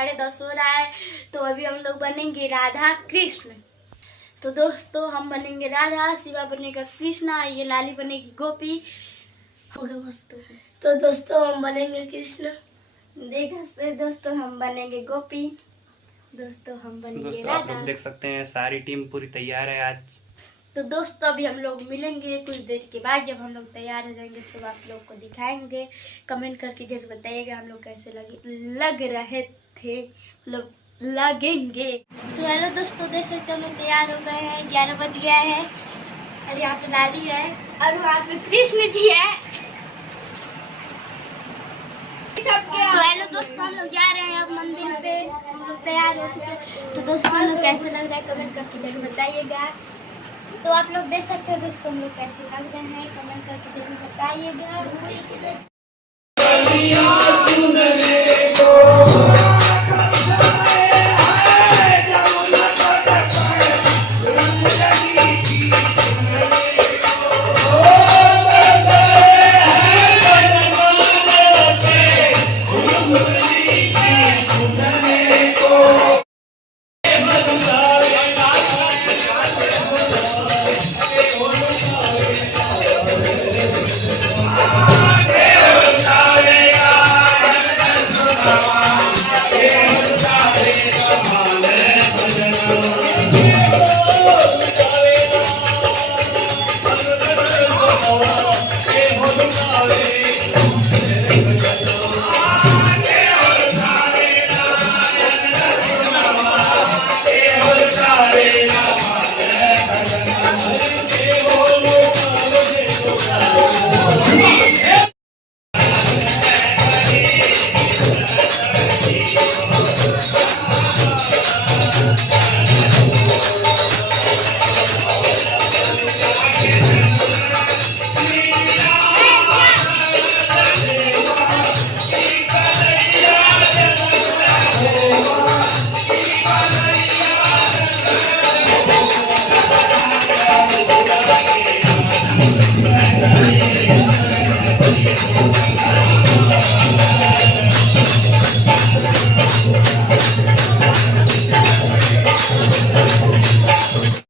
10:30 हो रहा है। तो अभी हम लोग बनेंगे राधा कृष्ण। तो दोस्तों हम बनेंगे राधा, शिवा बनेगा कृष्णा, ये लाली बनेगी गोपी। तो दोस्तों हम बनेंगे कृष्ण। देख दोस्तों हम बनेंगे गोपी। दोस्तों हम बनेंगे राधा। आप लोग देख सकते हैं सारी टीम पूरी तैयार है आज। तो दोस्तों अभी हम लोग मिलेंगे कुछ देर के बाद। जब हम लोग तैयार हो जाएंगे तो आप लोग को दिखाएंगे। कमेंट करके जरूर बताइएगा हम लोग कैसे लग रहे थे, मतलब लगेंगे। तो हेलो दोस्तों, देख सकते हैं हम लोग तैयार हो गए हैं। 11 बज गया है और यहाँ पे लाली है और वहाँ पे कृष्ण जी है। तो हेलो दोस्तों, हम लोग जा रहे हैं अब मंदिर पे। हम लोग तैयार हो चुके हैं। तो दोस्तों हम लोग कैसे लग रहा है कमेंट करके जरूर बताइएगा। तो आप लोग देख सकते हो दोस्तों हम लोग कैसे लग रहे हैं, कमेंट करके जरूर बताइएगा।